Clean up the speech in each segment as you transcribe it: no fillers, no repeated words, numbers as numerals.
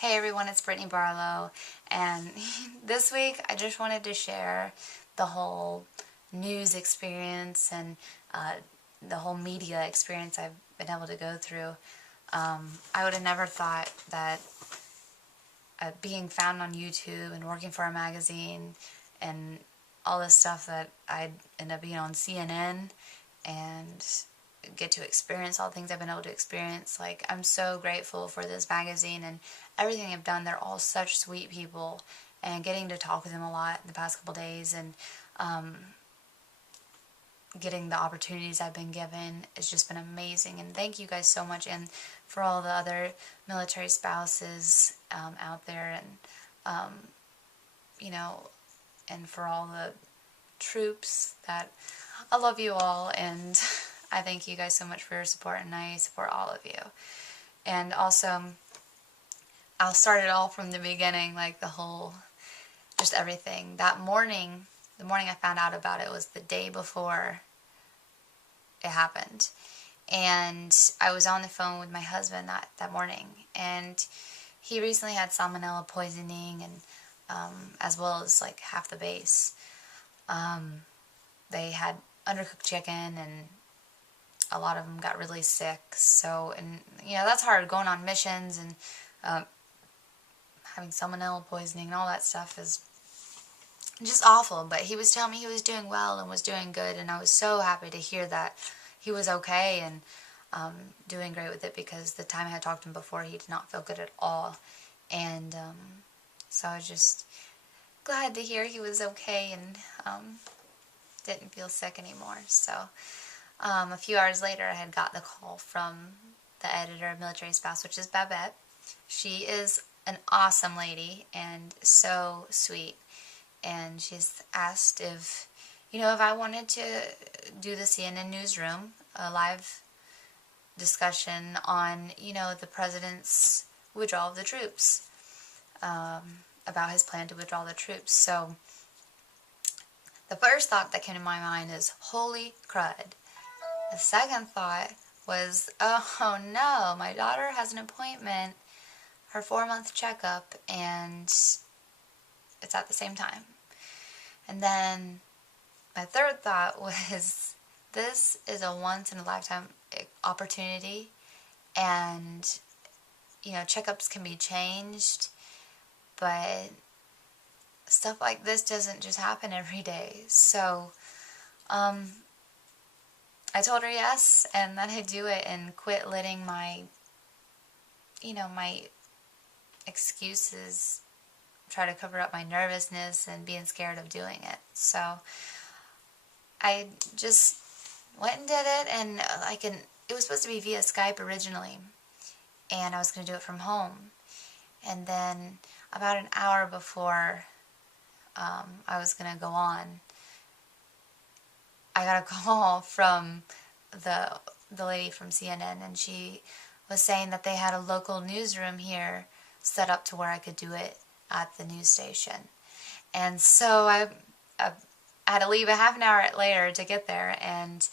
Hey everyone, it's Brittany Barlow, and this week I just wanted to share the whole news experience and uh, the whole media experience I've been able to go through. I would have never thought that being found on YouTube and working for a magazine and all this stuff that I'd end up being on CNN and get to experience all the things I've been able to experience. Like, I'm so grateful for this magazine and everything I've done. They're all such sweet people, and getting to talk with them a lot in the past couple days and getting the opportunities I've been given has just been amazing. And thank you guys so much, and for all the other military spouses out there, and you know, and for all the troops that I love you all, and I thank you guys so much for your support, and I support all of you. And also, I'll start it all from the beginning, like the whole, just everything. That morning, the morning I found out about it was the day before it happened. And I was on the phone with my husband that morning, and he recently had salmonella poisoning, and as well as like half the base. They had undercooked chicken, and a lot of them got really sick. So, and that's hard, going on missions and having salmonella poisoning and all that stuff is just awful. But he was telling me he was doing well and was doing good, and I was so happy to hear that he was okay and doing great with it, because the time I had talked to him before, he did not feel good at all. And so I was just glad to hear he was okay and didn't feel sick anymore. So a few hours later, I had got the call from the editor of Military Spouse, which is Babette. She is an awesome lady and so sweet. And she's asked if I wanted to do the CNN newsroom, a live discussion on, the president's withdrawal of the troops, about his plan to withdraw the troops. So the first thought that came to my mind is, holy crud. The second thought was, oh no, my daughter has an appointment, her 4-month checkup, and it's at the same time. And then my third thought was, this is a once-in-a-lifetime opportunity, and, checkups can be changed, but stuff like this doesn't just happen every day. So, I told her yes, and that I'd do it and quit letting my excuses try to cover up my nervousness and being scared of doing it. So I just went and did it, and it was supposed to be via Skype originally, and I was going to do it from home. And then about an hour before I was going to go on, I got a call from the lady from CNN, and she was saying that they had a local newsroom here set up to where I could do it at the news station. And so I had to leave a half an hour later to get there, and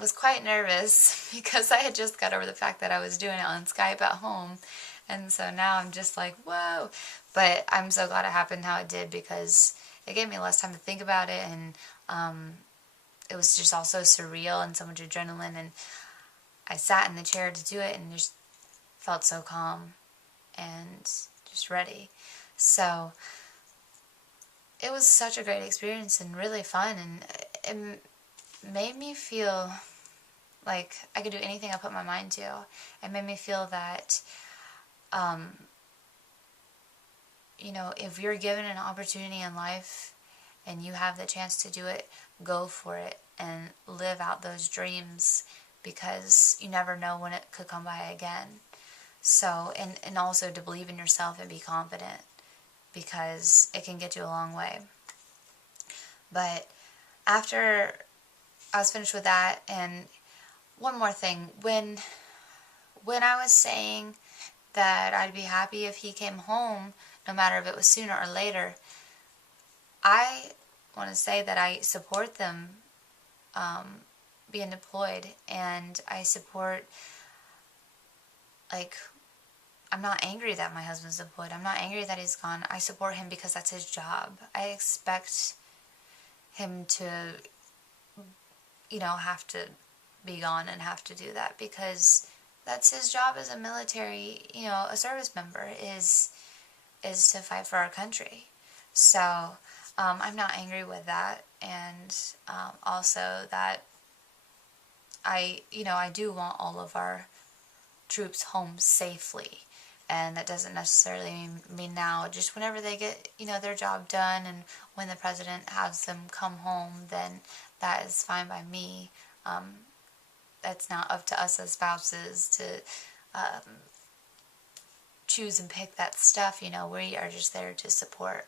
was quite nervous because I had just got over the fact that I was doing it on Skype at home. And so now I'm just like, whoa. But I'm so glad it happened how it did, because it gave me less time to think about it, and it was just also surreal and so much adrenaline, and I sat in the chair to do it and just felt so calm and just ready. So it was such a great experience and really fun, and it made me feel like I could do anything I put my mind to. It made me feel that if you're given an opportunity in life and you have the chance to do it, go for it and live out those dreams, because you never know when it could come by again. So, and also to believe in yourself and be confident, because it can get you a long way. But after I was finished with that, and one more thing, when I was saying that I'd be happy if he came home, no matter if it was sooner or later, I want to say that I support them being deployed, and I support, like, I'm not angry that my husband's deployed. I'm not angry that he's gone. I support him because that's his job. I expect him to, have to be gone and have to do that because that's his job as a military, a service member is to fight for our country. So I'm not angry with that, and also that I do want all of our troops home safely, and that doesn't necessarily mean now. Just whenever they get their job done, and when the president has them come home, then that is fine by me. That's not up to us as spouses to choose and pick that stuff. We are just there to support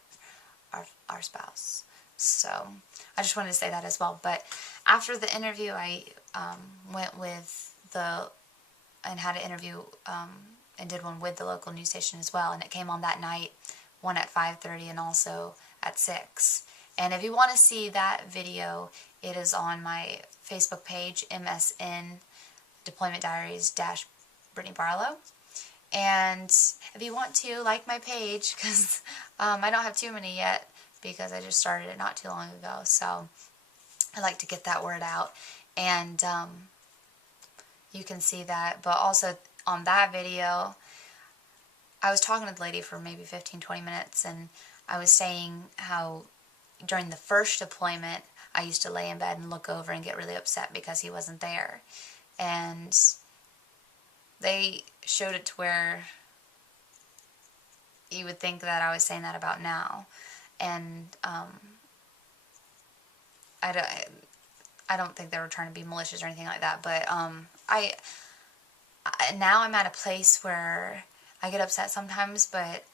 our spouse. So I just wanted to say that as well. But after the interview, I went with and had an interview and did one with the local news station as well, and it came on that night, one at 5:30 and also at 6. And if you want to see that video, it is on my Facebook page, MSN Deployment Diaries - Brittany Barlow. And if you want to, like my page, because I don't have too many yet because I just started it not too long ago. So I like to get that word out. And you can see that. But also on that video, I was talking to the lady for maybe 15-20 minutes, and I was saying how during the first deployment, I used to lay in bed and look over and get really upset because he wasn't there. And they showed it to where you would think that I was saying that about now. And I don't think they were trying to be malicious or anything like that. But now I'm at a place where I get upset sometimes, but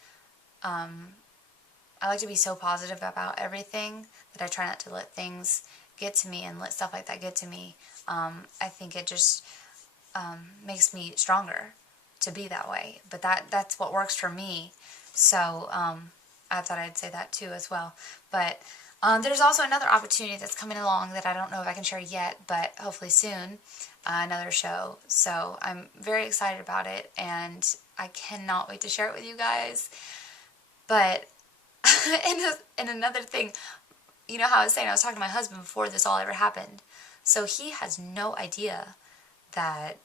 I like to be so positive about everything that I try not to let things get to me and let stuff like that get to me. I think it just makes me stronger to be that way. But that's what works for me. So I thought I'd say that too as well. But there's also another opportunity that's coming along that I don't know if I can share yet, but hopefully soon, another show. So I'm very excited about it, and I cannot wait to share it with you guys. But and another thing, how I was saying, I was talking to my husband before this all ever happened. So he has no idea that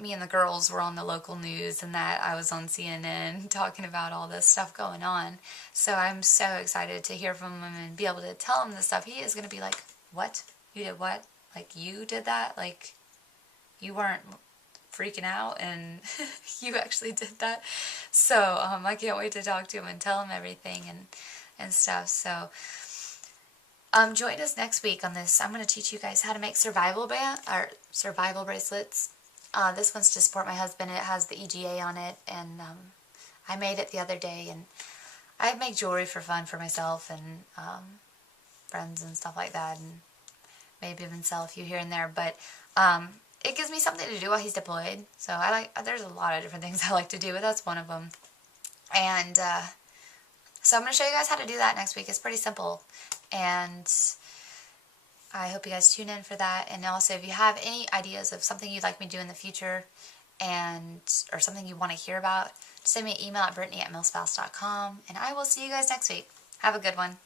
me and the girls were on the local news and that I was on CNN talking about all this stuff going on. So I'm so excited to hear from him and be able to tell him this stuff. He is going to be like, what? You did what? Like, you did that? Like, you weren't freaking out and you actually did that? So I can't wait to talk to him and tell him everything and stuff. So join us next week on this. I'm going to teach you guys how to make survival bracelets. This one's to support my husband. It has the EGA on it, and I made it the other day, and I make jewelry for fun for myself and friends and stuff like that, and maybe even sell a few here and there, but it gives me something to do while he's deployed. So there's a lot of different things I like to do, but that's one of them. And so I'm going to show you guys how to do that next week. It's pretty simple, and I hope you guys tune in for that. And also, if you have any ideas of something you'd like me to do in the future, or something you want to hear about, send me an email at brittany@millspouse.com, and I will see you guys next week. Have a good one.